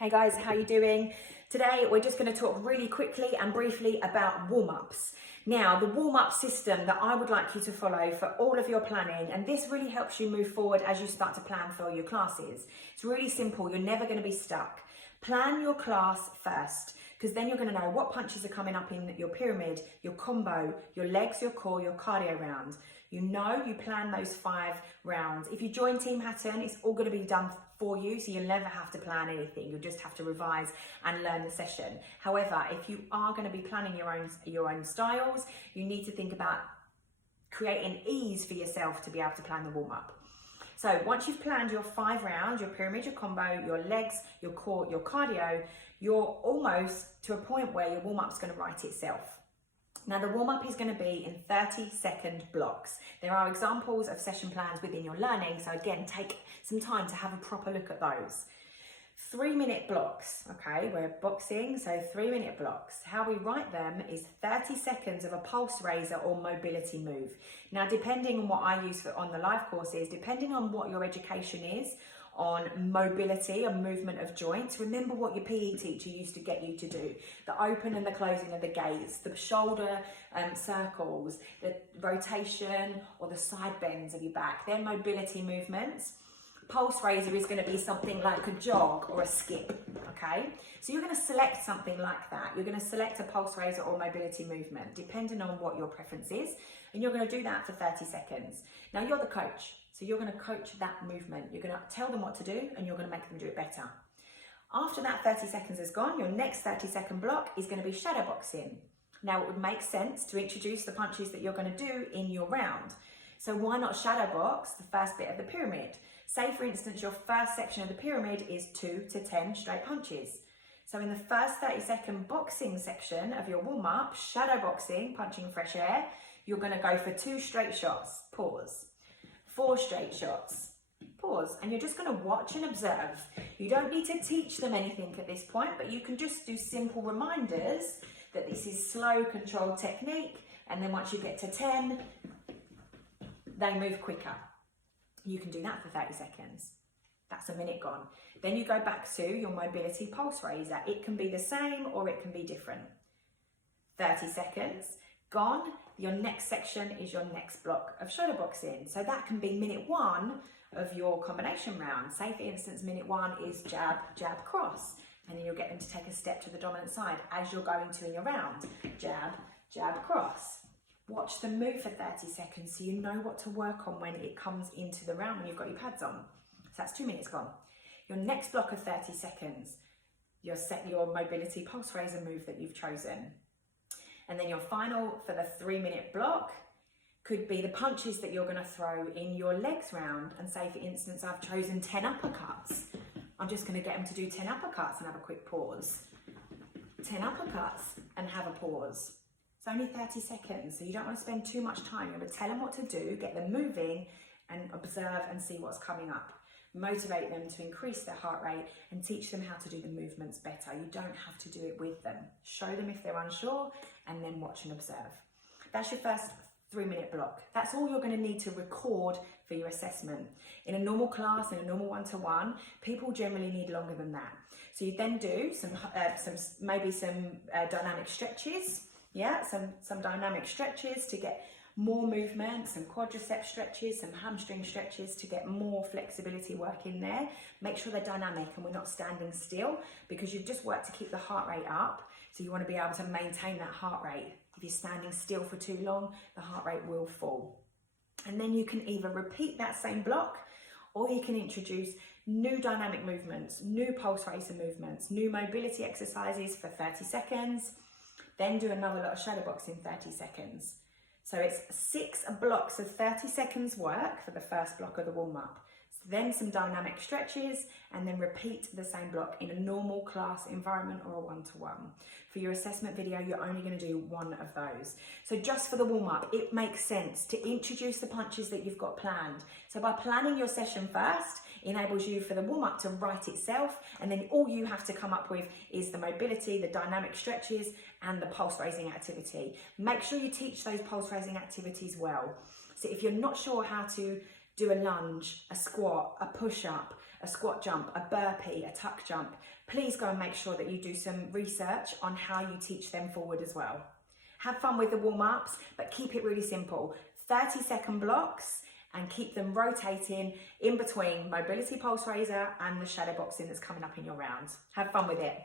Hey guys, how you doing? Today we're just going to talk really quickly and briefly about warm-ups. Now, the warm-up system that I would like you to follow for all of your planning, and this really helps you move forward as you start to plan for your classes. It's really simple, you're never going to be stuck. Plan your class first, because then you're going to know what punches are coming up in your pyramid, your combo, your legs, your core, your cardio round. You plan those 5 rounds. If you join Team Hatton, it's all going to be done for you, so you'll never have to plan anything. You'll just have to revise and learn the session. However, if you are going to be planning your own styles, you need to think about creating ease for yourself to be able to plan the warm-up. So once you've planned your 5 rounds, your pyramid, your combo, your legs, your core, your cardio, you're almost to a point where your warm-up is going to write itself. Now the warm-up is going to be in 30-second blocks. There are examples of session plans within your learning, so again, take some time to have a proper look at those. 3-minute blocks, okay, we're boxing, so 3-minute blocks. How we write them is 30 seconds of a pulse raiser or mobility move. Now, depending on what I use on the live courses, depending on what your education is, on mobility and movement of joints, remember what your PE teacher used to get you to do. The open and the closing of the gaze, the shoulder circles, the rotation or the side bends of your back. They're mobility movements. Pulse raiser is going to be something like a jog or a skip, okay? So you're going to select something like that. You're going to select a pulse raiser or mobility movement, depending on what your preference is, and you're going to do that for 30 seconds. Now you're the coach, so you're going to coach that movement. You're going to tell them what to do, and you're going to make them do it better. After that 30 seconds is gone, your next 30-second block is going to be shadow boxing. Now it would make sense to introduce the punches that you're going to do in your round. So why not shadow box the first bit of the pyramid? Say for instance, your first section of the pyramid is 2 to 10 straight punches. So in the first 30-second boxing section of your warm-up, shadow boxing, punching fresh air, you're going to go for 2 straight shots, pause. 4 straight shots, pause. And you're just going to watch and observe. You don't need to teach them anything at this point, but you can just do simple reminders that this is slow, controlled technique. And then once you get to 10, they move quicker. You can do that for 30 seconds. That's a minute gone. Then you go back to your mobility pulse raiser. It can be the same or it can be different. 30 seconds gone. Your next section is your next block of shadow boxing. So that can be minute 1 of your combination round. Say for instance, minute 1 is jab, jab, cross. And then you'll get them to take a step to the dominant side as you're going to in your round. Jab, jab, cross. Watch them move for 30 seconds so you know what to work on when it comes into the round when you've got your pads on. So that's 2 minutes gone. Your next block of 30 seconds, you'll set your mobility pulse raiser move that you've chosen. And then your final for the 3-minute block could be the punches that you're going to throw in your legs round. And say for instance, I've chosen 10 uppercuts. I'm just going to get them to do 10 uppercuts and have a quick pause. 10 uppercuts and have a pause. It's only 30 seconds, so you don't want to spend too much time. You're going to tell them what to do, get them moving, and observe and see what's coming up. Motivate them to increase their heart rate and teach them how to do the movements better. You don't have to do it with them. Show them if they're unsure, and then watch and observe. That's your first 3-minute block. That's all you're going to need to record for your assessment. In a normal class, in a normal one-to-one, people generally need longer than that. So you then do some dynamic stretches. Yeah, some dynamic stretches to get more movement, some quadricep stretches, some hamstring stretches to get more flexibility work in there. Make sure they're dynamic and we're not standing still, because you've just worked to keep the heart rate up. So you want to be able to maintain that heart rate. If you're standing still for too long, the heart rate will fall. And then you can either repeat that same block, or you can introduce new dynamic movements, new pulse raiser movements, new mobility exercises for 30 seconds. Then do another lot of shadow boxing 30 seconds. So it's 6 blocks of 30 seconds work for the first block of the warm-up. Then some dynamic stretches, and then repeat the same block in a normal class environment or a one-to-one. For your assessment video, you're only going to do 1 of those. So just for the warm-up, it makes sense to introduce the punches that you've got planned. So by planning your session first, enables you for the warm-up to write itself, and then all you have to come up with is the mobility, the dynamic stretches, and the pulse raising activity. Make sure you teach those pulse raising activities well. So if you're not sure how to do a lunge, a squat, a push-up, a squat jump, a burpee, a tuck jump, please go and make sure that you do some research on how you teach them forward as well. Have fun with the warm-ups, but keep it really simple. 30-second blocks, and keep them rotating in between mobility pulse raiser and the shadow boxing that's coming up in your rounds. Have fun with it.